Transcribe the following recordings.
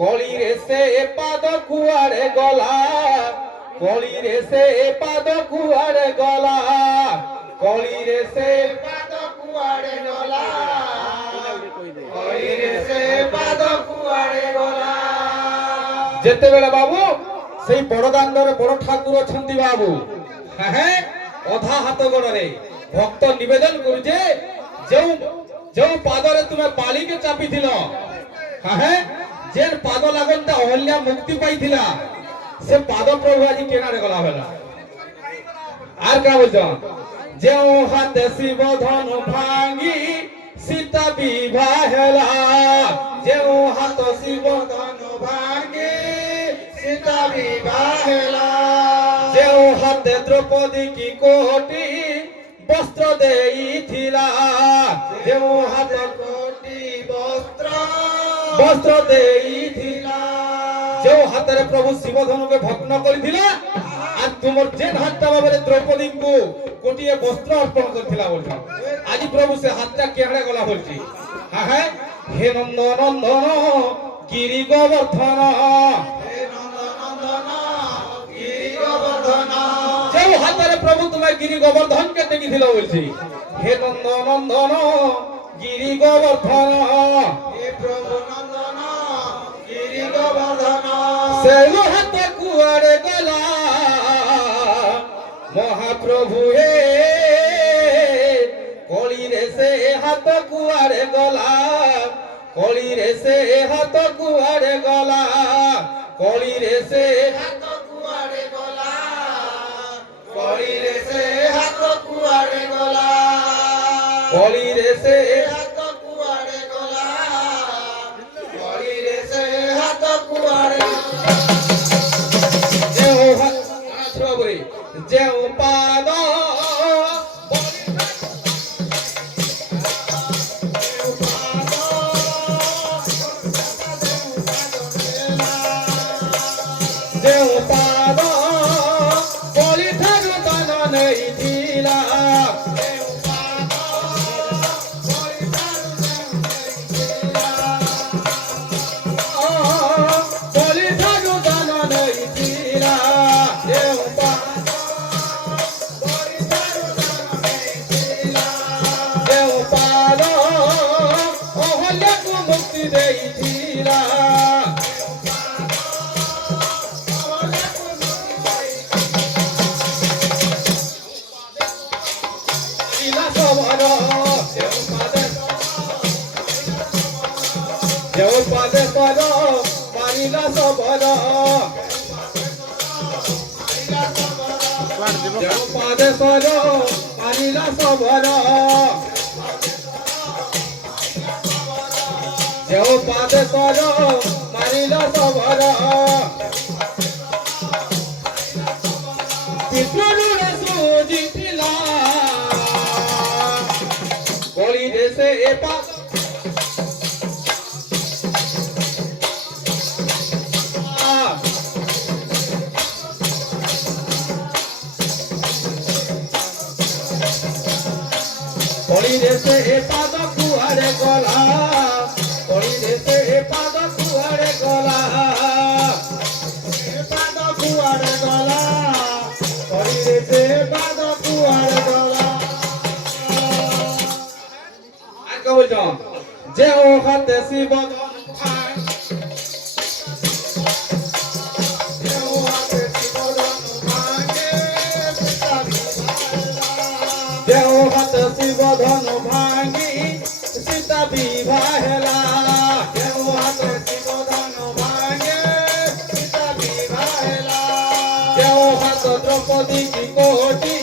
কলিরে সে পাদ কুয়ারে গলা, কলিরে সে পাদ কুয়ারে গলা, কলিরে সে পাদ কুয়ারে গলা, কলিরে সে পাদ কুয়ারে গলা। যেতেবেলে বাবু সেই বড় দাণ্ডরে বড় ঠাকুর অছন্তি বাবু, হ্যাঁ অধা হাত গড়রে ভক্ত নিবেদন করছে যে পাদরে তুমি বালিকে চাপিছিল, হ্যাঁ যে পাদ লাগনটা অহল্যা মুক্তি পাইছিলা, সে পাদ প্রভু আজ কেনারে গলা হলা। আর কা বলছ, যে হাতে শিব ধনু ভাঙ্গি সীতা বিবাহ হেলা, যে হাত শিব ধনু ভাঙ্গি সীতা বিবাহ হেলা, যে হাতে দ্রৌপদী কি কোটি বস্ত্র দেইছিলা, যে হাতে কোটি বস্ত্র দেইছিলা, যে হাতের প্রভু শিব ধনুকে ভগ্ন করিছিলা, আর তোমার যে হাতটা ভাবে দ্রৌপদীকে কোটিয়ে বস্ত্র অর্পণ করিছিলা বলছ, আজ প্রভু সে হাতটা কেড়ে গলা বলছি। হ্যাঁ হ্যাঁ, হে নন্দন নন্দন গিরি গোবর্ধন, যে হাতের প্রভু তোমার গিরি গোবর্ধনকে টেকিছিল বলছি, হে নন্দন নন্দন গিরি গোবর্ধন, হে প্রভু নন্দন গিরি গোবর্ধন, সে হাত কুয়ারে গলা মহাপ্রভু হে, কলিরে সে হাত কুয়ারে গলা, কলিরে সে হাত কুয়ারে গলা, কলিরে সে হাত কুয়ারে গলা, কলিরে সে হাত কুয়ারে গলা, কলিরে সে হাত কুয়ারে গলা, কলিরে সে হাত কুয়ারে গলা। যে পাদ বলি ঠাকুর দান নেইছিলা, বলি ঠাকুর দান নেইছিলা, মুক্তি দেইছিলা, যেও পাদে পদ মারিলা সবর, যেও পাদে পদ মারিলা সবর, যেও পাদে পদ মারিলা সবর, পিতৃরে সুজিছিলা, কলিরে সে এপা কলিরে সে পাদ কুয়ারে গলা, কলিরে সে পাদ কুয়ারে গলা, পাদ কুয়ারে গলা, কলিরে সে পাদ কুয়ারে গলা। আর কে বলছ, যে হাতে শিব হাত শিব ধনু ভাঙ্গি সীতা বিবাহ হেলা, কেউ হাত শিব ধনু ভাঙ্গে সীতা বিবাহ হেলা, কেউ হাত দ্রৌপদী কি কোটি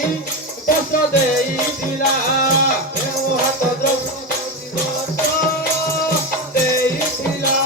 বস্ত্র দেইছিলা, কেউ হাত দ্রৌপদী বস্ত্র দেইছিলা,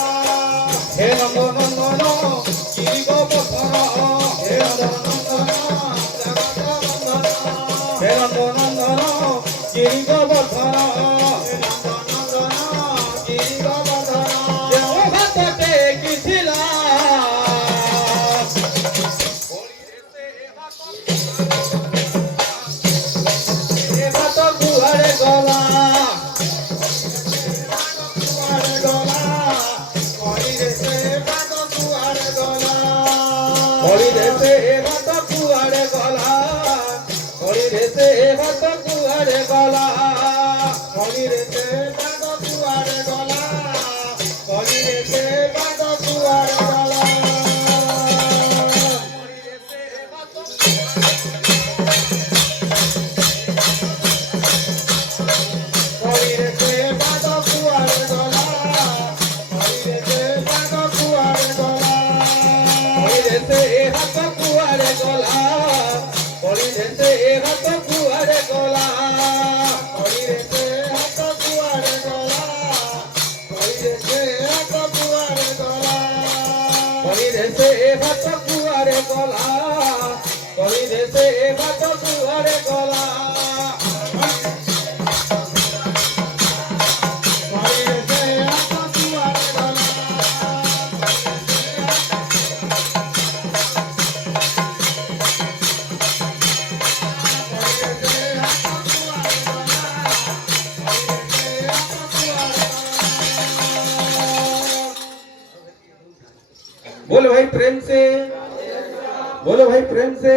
রে সে ভাত কুয়ারে গলা হরি রে সে ভাত কুয়ারে গলা হরি রে সে ভাত কুয়ারে গলা হরি রে সে ভাত কুয়ারে গলা হরি রে সে ভাত কুয়ারে গলা হরি রে সে ভাত কুয়ারে গলা হরি রে সে ভাত কুয়ারে গলা হরি রে সে ভাত কুয়ারে গলা হরি রে সে ভাত কুয়ারে গলা হরি রে সে ভাত কুয়ারে গলা হরি রে সে ভাত কুয়ারে গলা হরি রে সে ভাত কুয়ারে গলা बोलो भाई प्रेम से बोलो भाई प्रेम से